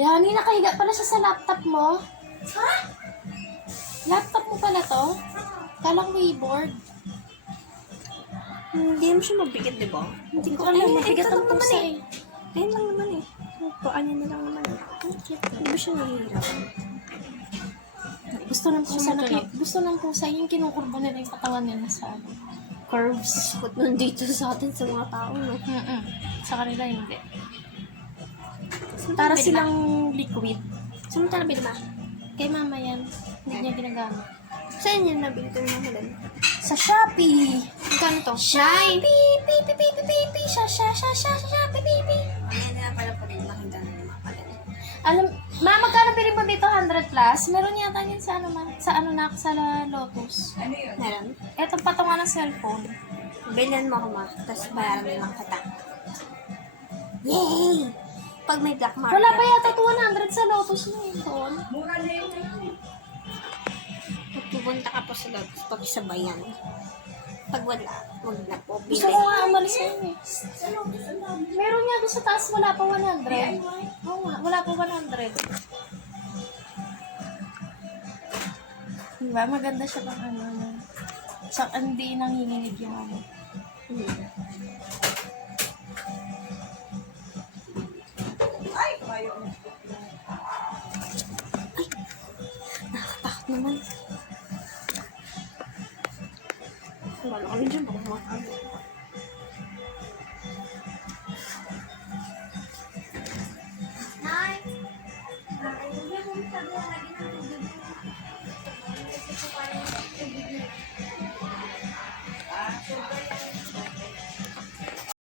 Yani, nakahiga pala siya sa laptop mo. Ha? Laptop mo pala to? Kalang keyboard. Hindi mo siya mabigat, di ba? Hindi ko alam, mabigat ang ito pusa naman eh. Ayun lang naman eh. Paan niya na lang naman eh. Hindi ba siya nahihirapan? Gusto ng pusa, gusto ng pusa yung kinukurbo nila yung katawan nila sa ano. Curves. Ba't nandito sa atin sa mga tao, no? Sa kanila hindi. Saan Para tayo silang liquid. Saan tayo nabili ba? Kay mama yan. Hindi niya ginagamit. Saan yan nabili ko yung mga doon? Sa Shopee! Magkano to? Shopee! Pi! Shopee! Ayan na pala po rin makita ng mga pala. Alam, magkano bili mo dito? 100 plus? Meron yata yun sa sa Lotus. Ano yun? Meron? Eto patungan ng cellphone. Bilan mo ako ma, tapos bayaran mo lang kita. Yay! Pag may black market. Wala pa yata 200 sa Lotus mo yun doon. Mura na yun. Pag pupunta ka po sa Lotus, pakisabayan. Pag wala, wag na po. Gusto ko nga umalis na yun eh. Meron nga doon sa taas, wala pa 100. Oo nga, wala pa 100. Diba? Maganda siya pang ano. Sa hindi nanginginig yung ano. Nakakatakot naman. Wala kami dyan, baka makakabot.